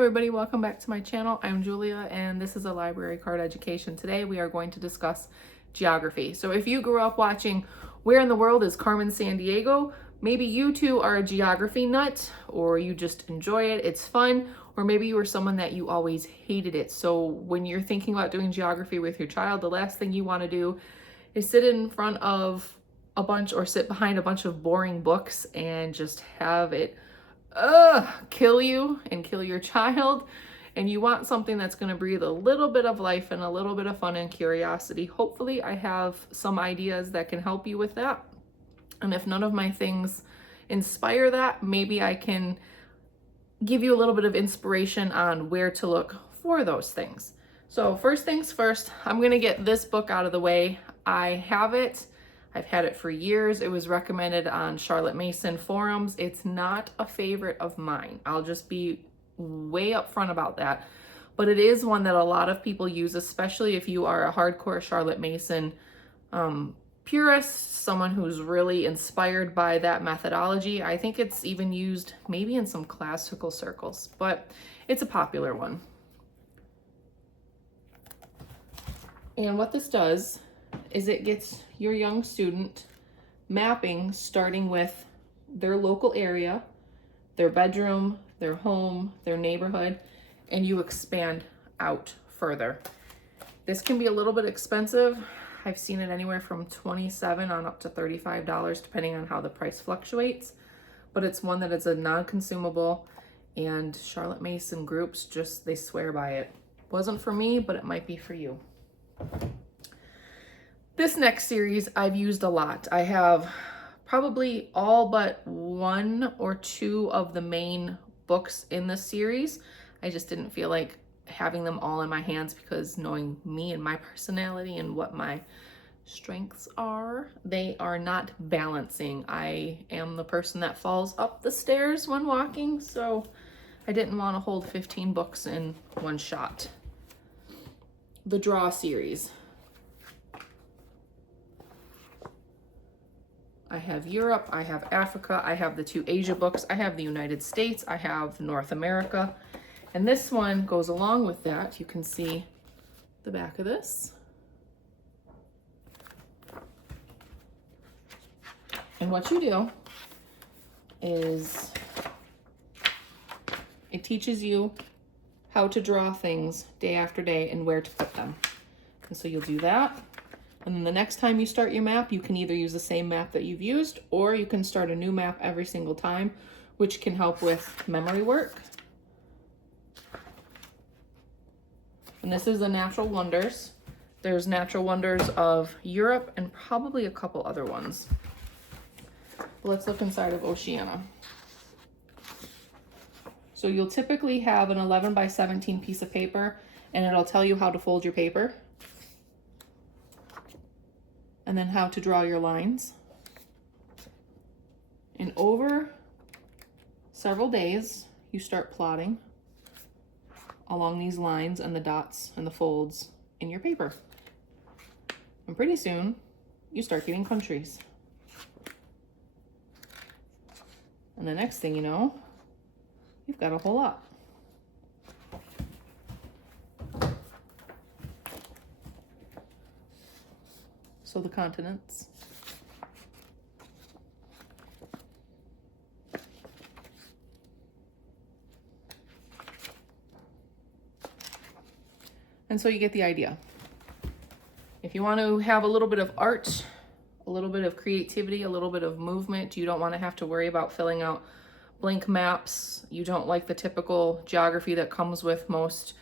everybody, welcome back to my channel. I'm Julia and this is a library card education. Today we are going to discuss geography. So if you grew up watching Where in the World is Carmen Sandiego, maybe you too are a geography nut, or you just enjoy it, it's fun, or maybe you were someone that you always hated it. So when you're thinking about doing geography with your child, the last thing you want to do is sit in front of a bunch or sit behind a bunch of boring books and just have it kill you and kill your child. And you want something that's going to breathe a little bit of life and a little bit of fun and curiosity. Hopefully I have some ideas that can help you with that. And if none of my things inspire that, maybe I can give you a little bit of inspiration on where to look for those things. So first things first, I'm going to get this book out of the way. I have it. I've had it for years. It was recommended on Charlotte Mason forums. It's not a favorite of mine. I'll just be way upfront about that. But it is one that a lot of people use, especially if you are a hardcore Charlotte Mason purist, someone who's really inspired by that methodology. I think it's even used maybe in some classical circles, but it's a popular one. And what this does is it gets your young student mapping, starting with their local area, their bedroom, their home, their neighborhood, and you expand out further. This can be a little bit expensive. I've seen it anywhere from $27 on up to $35, depending on how the price fluctuates, but it's one that is a non-consumable, and Charlotte Mason groups just, they swear by it. Wasn't for me, but it might be for you. This next series I've used a lot. I have probably all but one or two of the main books in this series. I just didn't feel like having them all in my hands because knowing me and my personality and what my strengths are, they are not balancing. I am the person that falls up the stairs when walking, so I didn't want to hold 15 books in one shot. The Draw series. I have Europe, I have Africa, I have the two Asia books, I have the United States, I have North America. And this one goes along with that. You can see the back of this. And what you do is it teaches you how to draw things day after day and where to put them. And so you'll do that. And then the next time you start your map, you can either use the same map that you've used, or you can start a new map every single time, which can help with memory work. And this is the Natural Wonders. There's Natural Wonders of Europe and probably a couple other ones. Let's look inside of Oceania. So you'll typically have an 11 by 17 piece of paper, and it'll tell you how to fold your paper, and then how to draw your lines. And over several days, you start plotting along these lines and the dots and the folds in your paper. And pretty soon, you start getting countries. And the next thing you know, you've got a whole lot. So the continents. And so you get the idea. If you want to have a little bit of art, a little bit of creativity, a little bit of movement, you don't want to have to worry about filling out blank maps. You don't like the typical geography that comes with most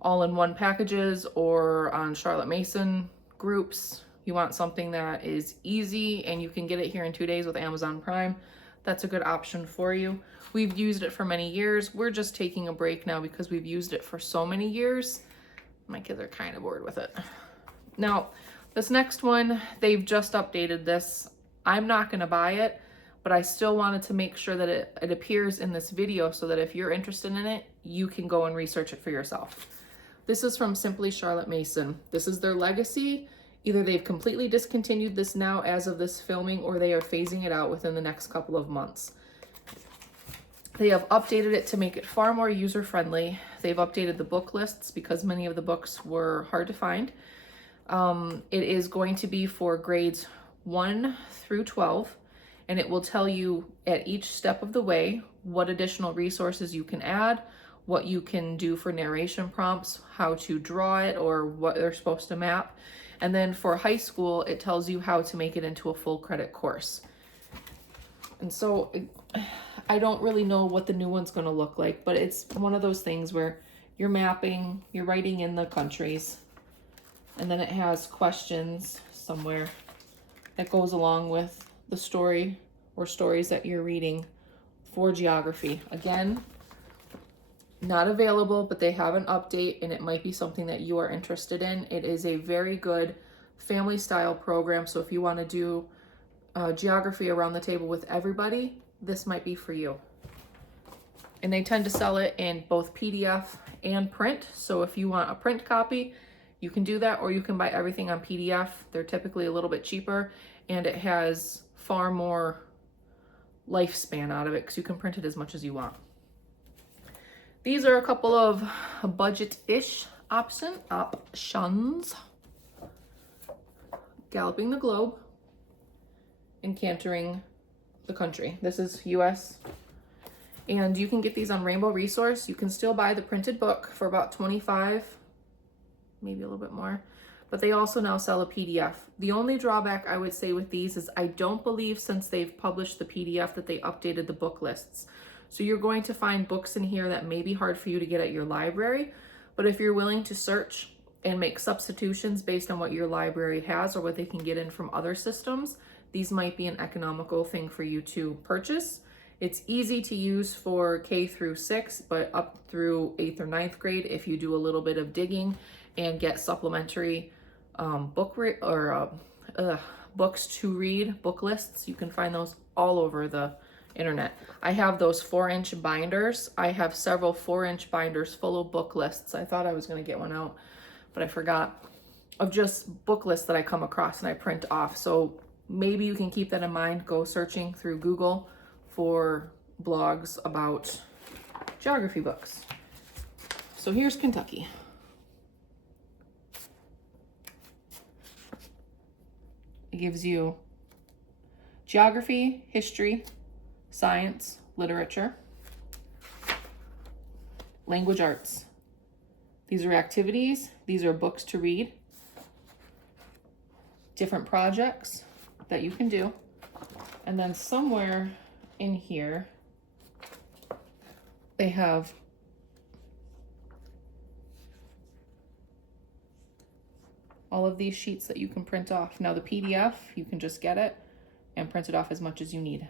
all-in-one packages or on Charlotte Mason groups. You want something that is easy and you can get it here in 2 days with Amazon Prime. That's a good option for you. We've used it for many years. We're just taking a break now because we've used it for so many years. My kids are kind of bored with it. Now, this next one, they've just updated this. I'm not going to buy it, but I still wanted to make sure that it appears in this video so that if you're interested in it, you can go and research it for yourself. This is from Simply Charlotte Mason. This is their legacy. Either they've completely discontinued this now as of this filming, or they are phasing it out within the next couple of months. They have updated it to make it far more user-friendly. They've updated the book lists because many of the books were hard to find. It is going to be for grades 1 through 12, and it will tell you at each step of the way what additional resources you can add, what you can do for narration prompts, how to draw it, or what they're supposed to map. And then for high school, it tells you how to make it into a full credit course. And so I don't really know what the new one's going to look like, but it's one of those things where you're mapping, you're writing in the countries, and then it has questions somewhere that goes along with the story or stories that you're reading for geography. Again, not available, but they have an update, and it might be something that you are interested in. It is a very good family style program, so if you want to do geography around the table with everybody, this might be for you. And they tend to sell it in both PDF and print, so if you want a print copy, you can do that, or you can buy everything on PDF. They're typically a little bit cheaper, and it has far more lifespan out of it because you can print it as much as you want. These are a couple of budget-ish options. Galloping the Globe, Encountering the Country. This is US, and you can get these on Rainbow Resource. You can still buy the printed book for about $25, maybe a little bit more, but they also now sell a PDF. The only drawback I would say with these is I don't believe since they've published the PDF that they updated the book lists. So you're going to find books in here that may be hard for you to get at your library, but if you're willing to search and make substitutions based on what your library has or what they can get in from other systems, these might be an economical thing for you to purchase. It's easy to use for K through 6, but up through 8th or 9th grade, if you do a little bit of digging and get supplementary books to read, book lists, you can find those all over the internet. I have those 4-inch binders. I have several 4-inch binders full of book lists. I thought I was going to get one out, but I forgot, of just book lists that I come across and I print off. So maybe you can keep that in mind. Go searching through Google for blogs about geography books. So here's Kentucky. It gives you geography, history, science, literature, language arts. These are activities. These are books to read, different projects that you can do. And then somewhere in here, they have all of these sheets that you can print off. Now the PDF, you can just get it and print it off as much as you need.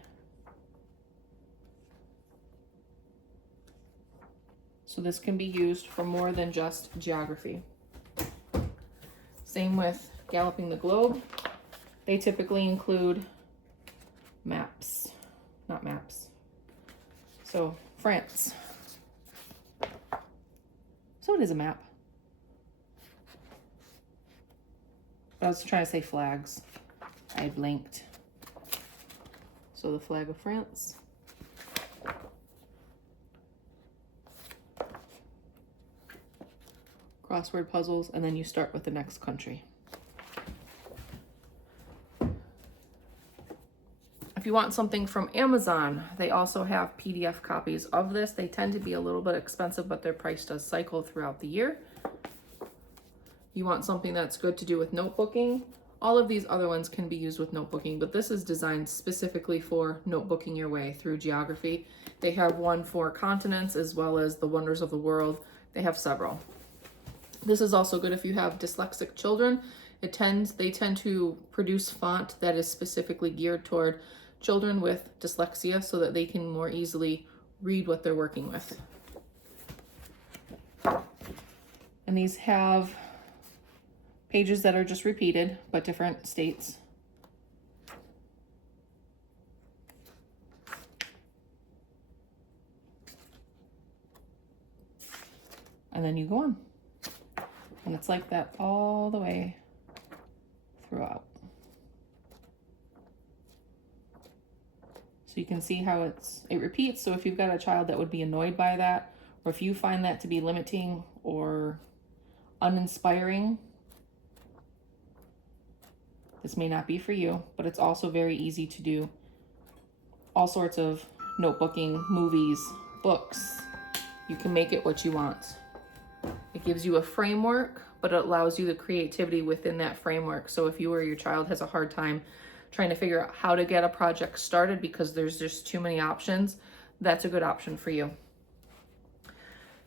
So this can be used for more than just geography. Same with Galloping the Globe. They typically include maps, not maps. So France. So it is a map. I was trying to say flags. I blinked. So the flag of France. Crossword puzzles, and then you start with the next country. If you want something from Amazon, they also have PDF copies of this. They tend to be a little bit expensive, but their price does cycle throughout the year. You want something that's good to do with notebooking. All of these other ones can be used with notebooking, but this is designed specifically for notebooking your way through geography. They have one for continents as well as the wonders of the world. They have several. This is also good if you have dyslexic children. They tend to produce font that is specifically geared toward children with dyslexia so that they can more easily read what they're working with. And these have pages that are just repeated, but different states. And then you go on. And it's like that all the way throughout. So you can see how it repeats. So if you've got a child that would be annoyed by that, or if you find that to be limiting or uninspiring, this may not be for you, but it's also very easy to do all sorts of notebooking, movies, books. You can make it what you want. It gives you a framework, but it allows you the creativity within that framework. So if you or your child has a hard time trying to figure out how to get a project started because there's just too many options, that's a good option for you.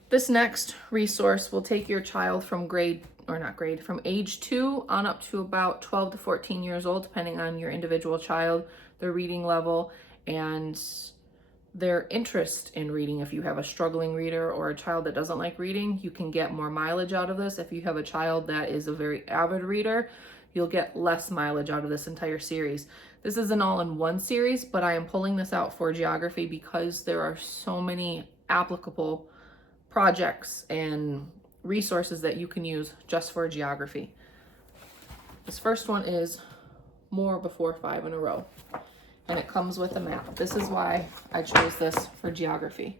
This next resource will take your child from from age 2 on up to about 12 to 14 years old, depending on your individual child, their reading level, and their interest in reading. If you have a struggling reader or a child that doesn't like reading, you can get more mileage out of this. If you have a child that is a very avid reader, you'll get less mileage out of this entire series. This is an all-in-one series, but I am pulling this out for geography because there are so many applicable projects and resources that you can use just for geography. This first one is More Before 5 in a Row, and it comes with a map. This is why I chose this for geography.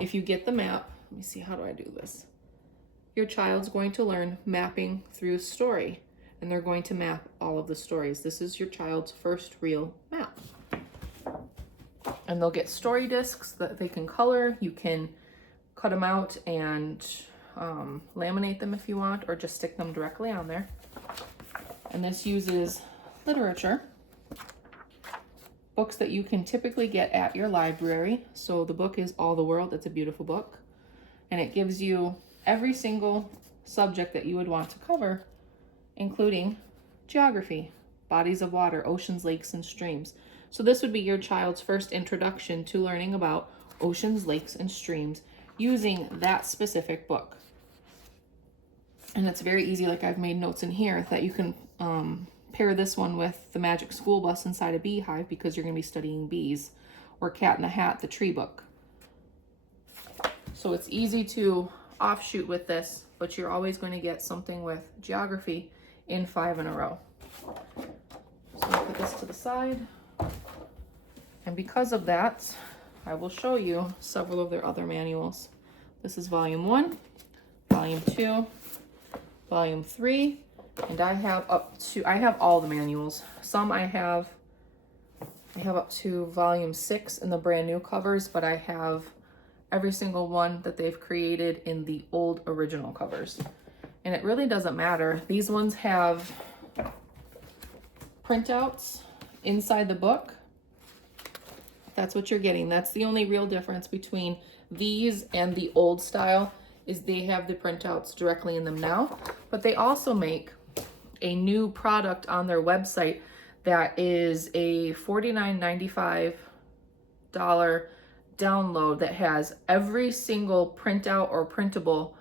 If you get the map, let me see, how do I do this? Your child's going to learn mapping through story, and they're going to map all of the stories. This is your child's first real map. And they'll get story discs that they can color. You can cut them out and laminate them if you want, or just stick them directly on there. And this uses literature, books that you can typically get at your library. So the book is All the World. It's a beautiful book. And it gives you every single subject that you would want to cover, including geography, bodies of water, oceans, lakes, and streams. So this would be your child's first introduction to learning about oceans, lakes, and streams using that specific book. And it's very easy, like I've made notes in here, that you can pair this one with the Magic School Bus inside a beehive because you're going to be studying bees, or Cat in the Hat, the tree book. So it's easy to offshoot with this, but you're always going to get something with geography in 5 in a row. So I'll put this to the side. And because of that, I will show you several of their other manuals. This is volume 1, volume 2, volume 3, and I have all the manuals. Some I have up to volume 6 in the brand new covers, but I have every single one that they've created in the old original covers. And it really doesn't matter. These ones have printouts inside the book. That's what you're getting. That's the only real difference between these and the old style, is they have the printouts directly in them now, but they also make a new product on their website that is a $49.95 download that has every single printout or printable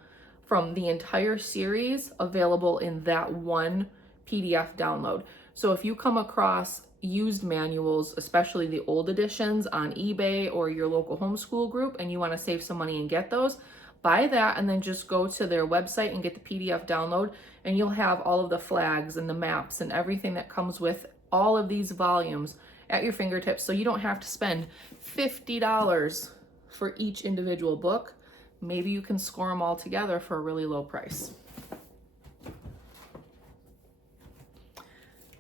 from the entire series available in that one PDF download. So if you come across used manuals, especially the old editions, on eBay or your local homeschool group, and you want to save some money and get those, buy that and then just go to their website and get the PDF download, and you'll have all of the flags and the maps and everything that comes with all of these volumes at your fingertips, so you don't have to spend $50 for each individual book. Maybe you can score them all together for a really low price.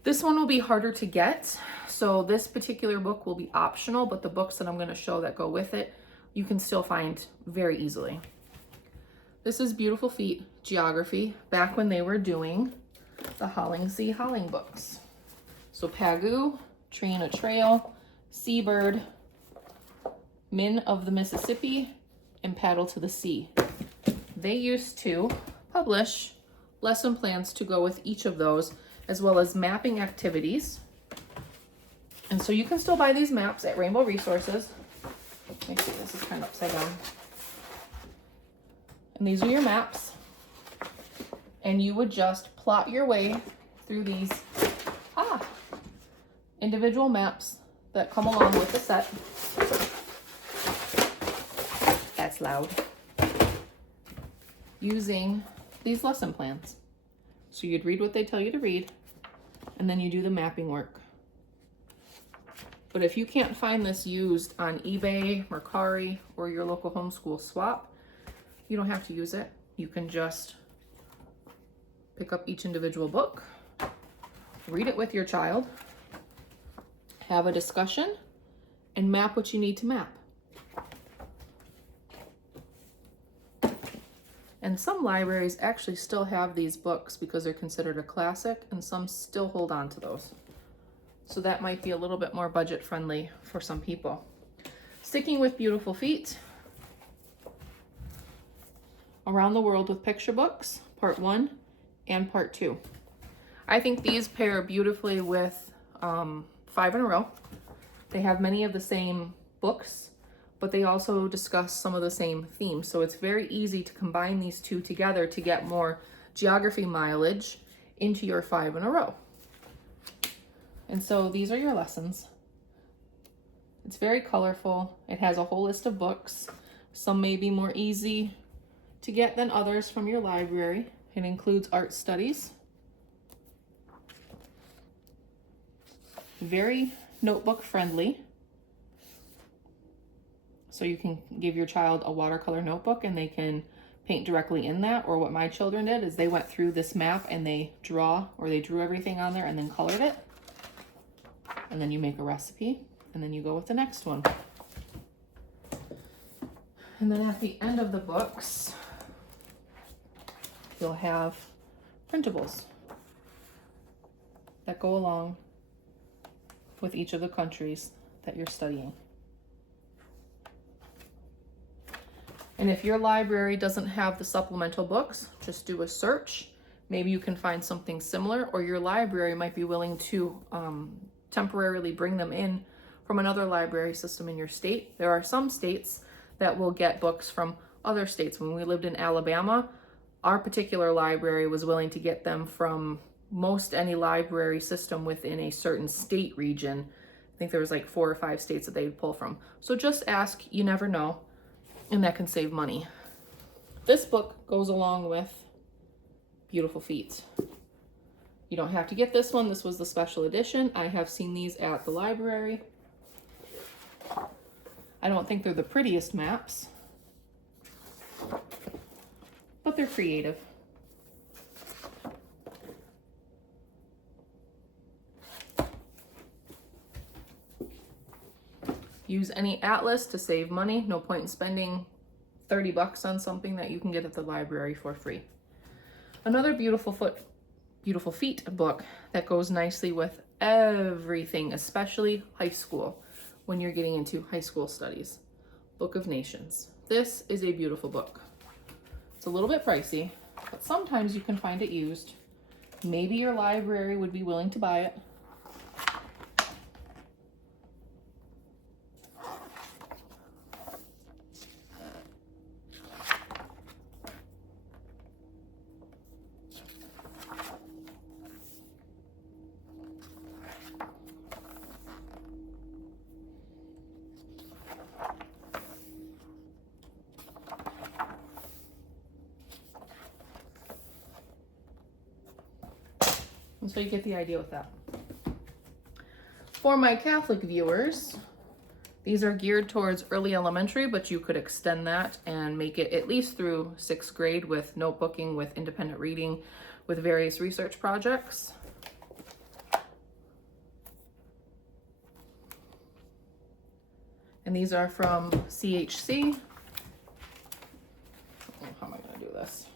This one will be harder to get, so this particular book will be optional, but the books that I'm going to show that go with it, you can still find very easily. This is Beautiful Feet Geography, back when they were doing the Hollingsea Holling books. So Pagoo, Tree in a Trail, Seabird, Men of the Mississippi, and Paddle to the Sea. They used to publish lesson plans to go with each of those, as well as mapping activities. And so you can still buy these maps at Rainbow Resources. Let me see, this is kind of upside down. And these are your maps. And you would just plot your way through these individual maps that come along with the set. That's loud. Using these lesson plans. So you'd read what they tell you to read, and then you do the mapping work. But if you can't find this used on eBay, Mercari, or your local homeschool swap, you don't have to use it. You can just pick up each individual book, read it with your child, have a discussion, and map what you need to map. And some libraries actually still have these books because they're considered a classic, and some still hold on to those. So that might be a little bit more budget friendly for some people. Sticking with Beautiful Feet, Around the World with Picture Books, Part 1 and Part 2. I think these pair beautifully with 5 in a Row. They have many of the same books, but they also discuss some of the same themes. So it's very easy to combine these two together to get more geography mileage into your 5 in a Row. And so these are your lessons. It's very colorful. It has a whole list of books. Some may be more easy to get than others from your library. It includes art studies. Very notebook friendly. So you can give your child a watercolor notebook and they can paint directly in that. Or what my children did is they went through this map and they drew everything on there and then colored it. And then you make a recipe and then you go with the next one. And then at the end of the books, you'll have printables that go along with each of the countries that you're studying. And if your library doesn't have the supplemental books, just do a search. Maybe you can find something similar, or your library might be willing to temporarily bring them in from another library system in your state. There are some states that will get books from other states. When we lived in Alabama, our particular library was willing to get them from most any library system within a certain state region. I think there was like 4 or 5 states that they would pull from. So just ask, you never know, and that can save money. This book goes along with Beautiful Feet. You don't have to get this one. This was the special edition. I have seen these at the library. I don't think they're the prettiest maps, but they're creative. Use any atlas to save money. No point in spending 30 bucks on something that you can get at the library for free. Another Beautiful Feet book that goes nicely with everything, especially high school, when you're getting into high school studies. Book of Nations. This is a beautiful book. It's a little bit pricey, but sometimes you can find it used. Maybe your library would be willing to buy it. And so you get the idea with that. For my Catholic viewers, these are geared towards early elementary, but you could extend that and make it at least through 6th grade with notebooking, with independent reading, with various research projects. And these are from CHC. Oh, how am I going to do this?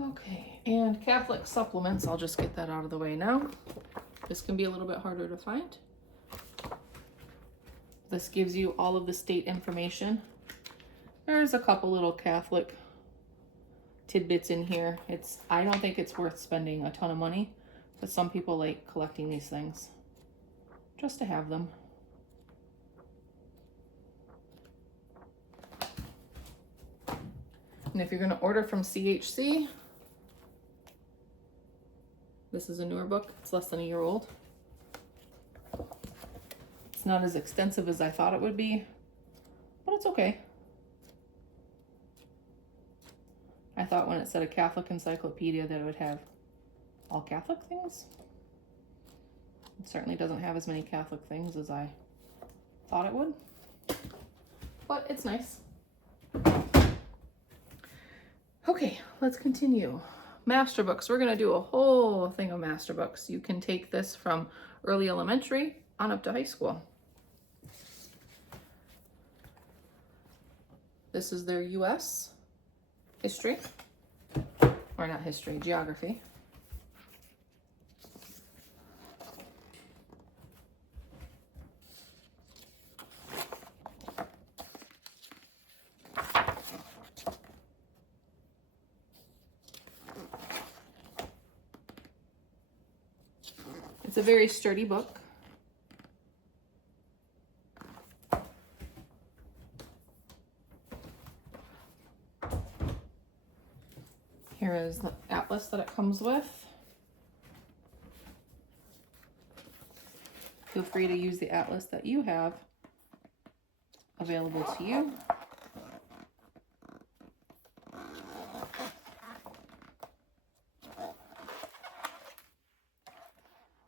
Okay, and Catholic supplements, I'll just get that out of the way now. This can be a little bit harder to find. This gives you all of the state information. There's a couple little Catholic tidbits in here. I don't think it's worth spending a ton of money. But some people like collecting these things just to have them. And if you're going to order from CHC, this is a newer book. It's less than a year old. It's not as extensive as I thought it would be, but it's okay. I thought when it said a Catholic encyclopedia that it would have all Catholic things. It certainly doesn't have as many Catholic things as I thought it would, but it's nice. Okay, let's continue. Master books. We're going to do a whole thing of master books. You can take this from early elementary on up to high school. This is their US history, or not history, geography. It's a very sturdy book. Here is the atlas that it comes with. Feel free to use the atlas that you have available to you.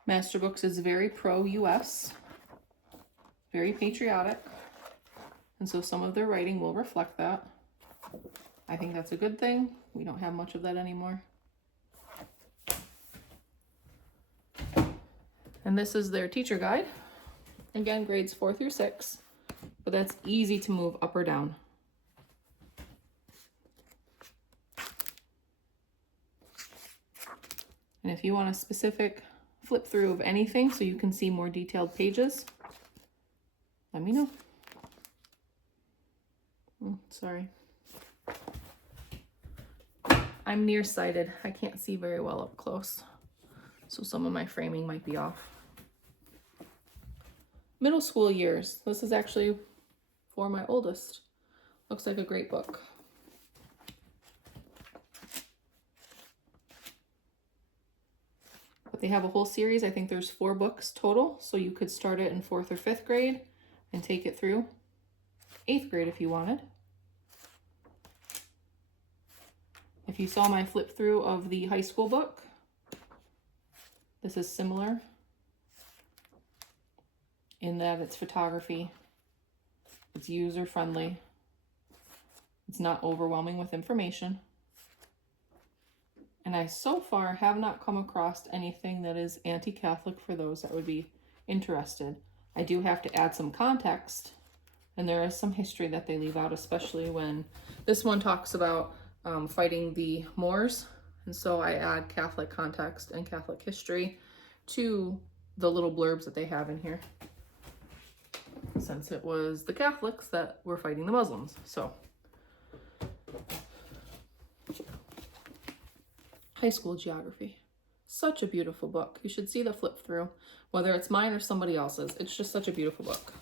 Master Books is very pro-US, very patriotic, and so some of their writing will reflect that. I think that's a good thing. We don't have much of that anymore. And this is their teacher guide. Again, grades 4 through 6, but that's easy to move up or down. And if you want a specific flip through of anything so you can see more detailed pages, let me know. Sorry. I'm nearsighted. I can't see very well up close, so some of my framing might be off. Middle school years. This is actually for my oldest. Looks like a great book. But they have a whole series. I think there's 4 books total, so you could start it in 4th or 5th grade and take it through 8th grade if you wanted. If you saw my flip through of the high school book, this is similar in that it's photography, it's user friendly, it's not overwhelming with information. And I so far have not come across anything that is anti-Catholic for those that would be interested. I do have to add some context, and there is some history that they leave out, especially when this one talks about fighting the Moors. And so I add Catholic context and Catholic history to the little blurbs that they have in here, since it was the Catholics that were fighting the Muslims. So high school geography, such a beautiful book. You should see the flip through, whether it's mine or somebody else's. It's just such a beautiful book.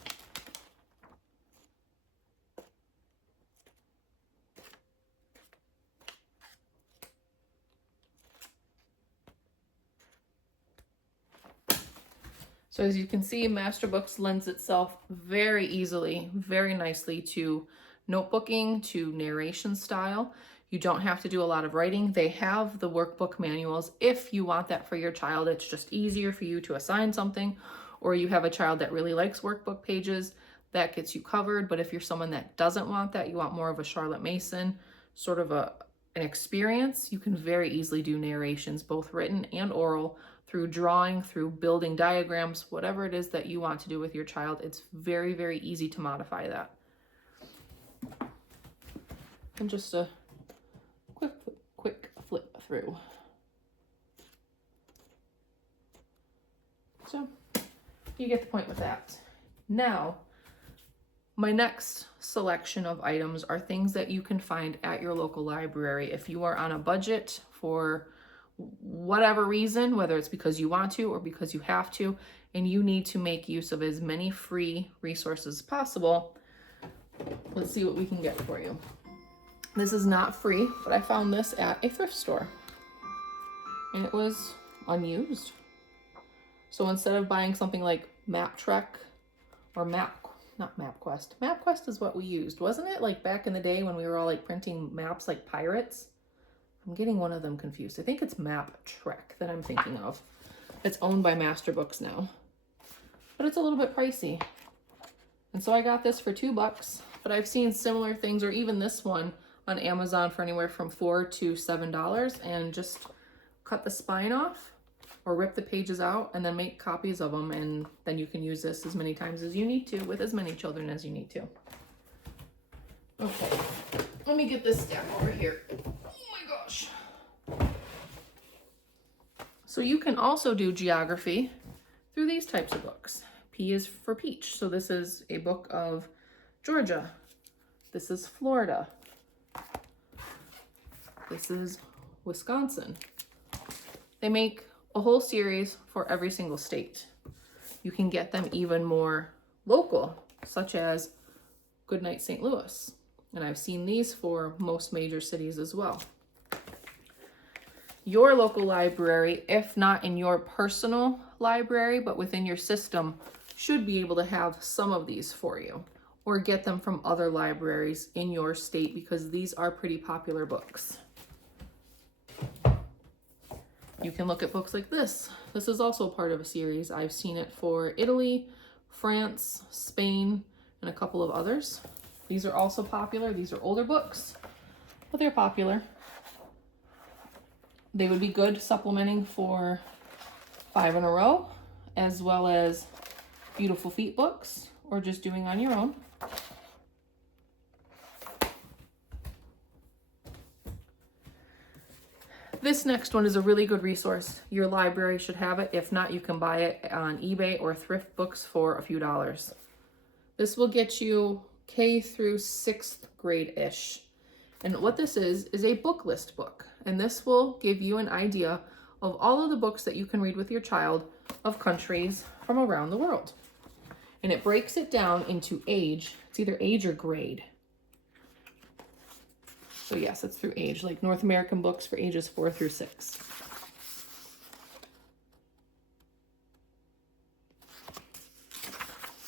So as you can see, Master Books lends itself very easily, very nicely to notebooking, to narration style. You don't have to do a lot of writing. They have the workbook manuals if you want that for your child. It's just easier for you to assign something, or you have a child that really likes workbook pages, that gets you covered. But if you're someone that doesn't want that, you want more of a Charlotte Mason, sort of an experience, you can very easily do narrations, both written and oral, through drawing, through building diagrams, whatever it is that you want to do with your child. It's very, very easy to modify that. And just a quick flip through. So you get the point with that. Now, my next selection of items are things that you can find at your local library. If you are on a budget for whatever reason, whether it's because you want to or because you have to, and you need to make use of as many free resources as possible. Let's see what we can get for you. This is not free, but I found this at a thrift store and it was unused. So instead of buying something like PreK or MapQuest. MapQuest is what we used, wasn't it? Like back in the day when we were all like printing maps like pirates. I'm getting one of them confused. I think it's PreK that I'm thinking of. It's owned by Master Books now, but it's a little bit pricey. And so I got this for $2, but I've seen similar things, or even this one on Amazon for anywhere from $4 to $7, and just cut the spine off or rip the pages out and then make copies of them. And then you can use this as many times as you need to with as many children as you need to. Okay, let me get this stack over here. Oh my gosh. So you can also do geography through these types of books. P is for peach. So this is a book of Georgia. This is Florida. This is Wisconsin. They make a whole series for every single state. You can get them even more local, such as Goodnight St. Louis. And I've seen these for most major cities as well. Your local library, if not in your personal library, but within your system, should be able to have some of these for you, or get them from other libraries in your state, because these are pretty popular books. You can look at books like this. This is also part of a series. I've seen it for Italy, France, Spain, and a couple of others. These are also popular. These are older books, but they're popular. They would be good supplementing for 5 in a row, as well as Beautiful Feet books, or just doing on your own. This next one is a really good resource. Your library should have it. If not, you can buy it on eBay or thrift books for a few dollars. This will get you K through 6th grade-ish. And what this is a book list book. And this will give you an idea of all of the books that you can read with your child of countries from around the world. And it breaks it down into age. It's either age or grade. So yes, it's through age, like North American books for ages 4 through 6.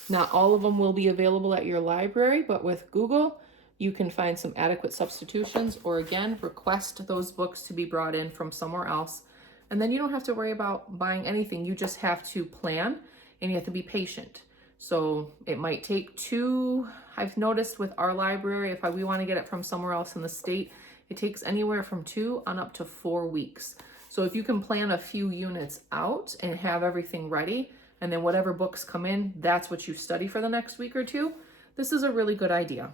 Not all of them will be available at your library, but with Google, you can find some adequate substitutions, or again, request those books to be brought in from somewhere else. And then you don't have to worry about buying anything. You just have to plan, and you have to be patient. So it might take 2, I've noticed with our library, if we want to get it from somewhere else in the state, it takes anywhere from 2 on up to 4 weeks. So if you can plan a few units out and have everything ready, and then whatever books come in, that's what you study for the next week or 2, this is a really good idea.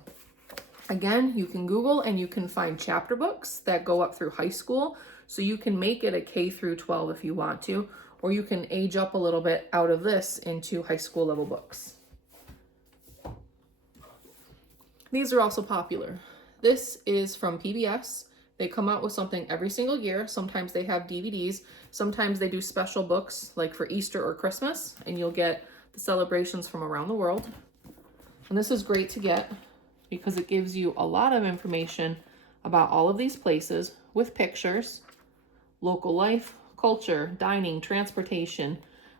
Again, you can Google and you can find chapter books that go up through high school. So you can make it a K through 12 if you want to, or you can age up a little bit out of this into high school level books. These are also popular. This is from PBS. They come out with something every single year. Sometimes they have DVDs. Sometimes they do special books like for Easter or Christmas, and you'll get the celebrations from around the world. And this is great to get because it gives you a lot of information about all of these places with pictures, local life, culture, dining, transportation,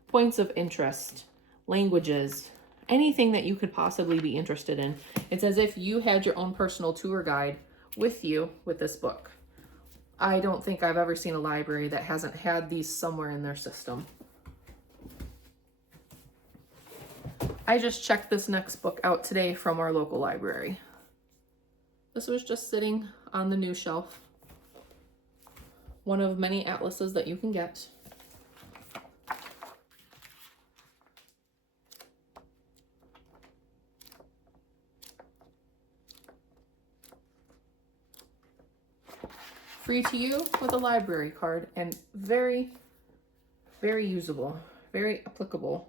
points of interest, languages, anything that you could possibly be interested in. It's as if you had your own personal tour guide with you with this book. I don't think I've ever seen a library that hasn't had these somewhere in their system. I just checked this next book out today from our local library. This was just sitting on the new shelf. One of many atlases that you can get. Free to you with a library card, and very, very usable, very applicable.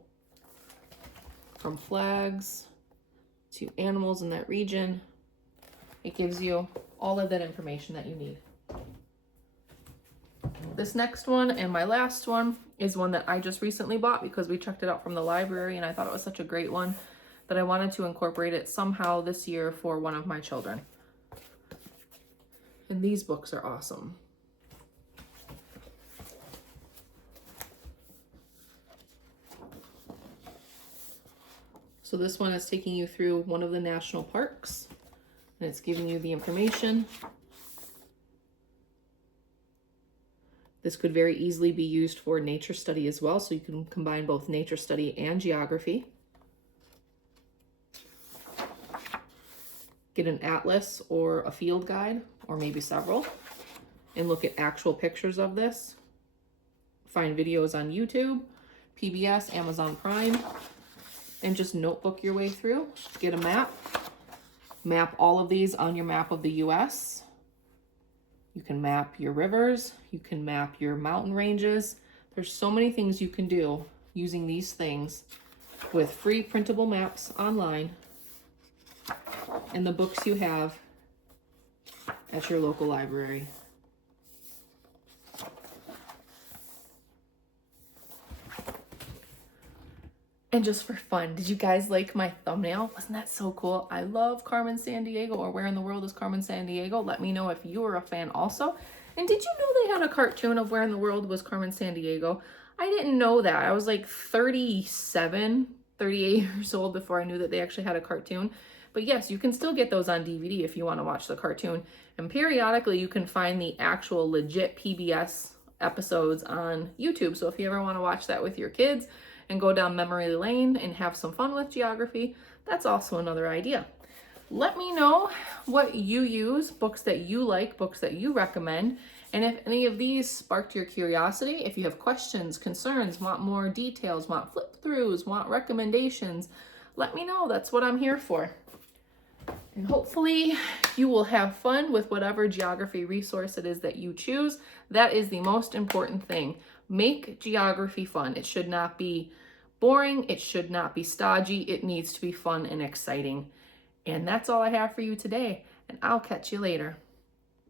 From flags to animals in that region, it gives you all of that information that you need. This next one and my last one is one that I just recently bought because we checked it out from the library and I thought it was such a great one that I wanted to incorporate it somehow this year for one of my children. And these books are awesome. So this one is taking you through one of the national parks and it's giving you the information. This could very easily be used for nature study as well, so you can combine both nature study and geography. Get an atlas or a field guide, or maybe several, and look at actual pictures of this. Find videos on YouTube, PBS, Amazon Prime, and just notebook your way through. Get a map. Map all of these on your map of the US. You can map your rivers, you can map your mountain ranges. There's so many things you can do using these things with free printable maps online and the books you have at your local library. And just for fun, did you guys like my thumbnail? Wasn't that so cool? I love Carmen Sandiego, or Where in the World is Carmen Sandiego? Let me know if you were a fan also. And did you know they had a cartoon of Where in the World was Carmen Sandiego? I didn't know that. I was like 38 years old before I knew that they actually had a cartoon. But yes, you can still get those on DVD if you want to watch the cartoon. And periodically you can find the actual legit PBS episodes on YouTube. So if you ever want to watch that with your kids and go down memory lane and have some fun with geography, that's also another idea. Let me know what you use, books that you like, books that you recommend, and if any of these sparked your curiosity. If you have questions, concerns, want more details, want flip-throughs, want recommendations, let me know. That's what I'm here for. And hopefully you will have fun with whatever geography resource it is that you choose. That is the most important thing. Make geography fun. It should not be boring. It should not be stodgy. It needs to be fun and exciting. And that's all I have for you today. And I'll catch you later.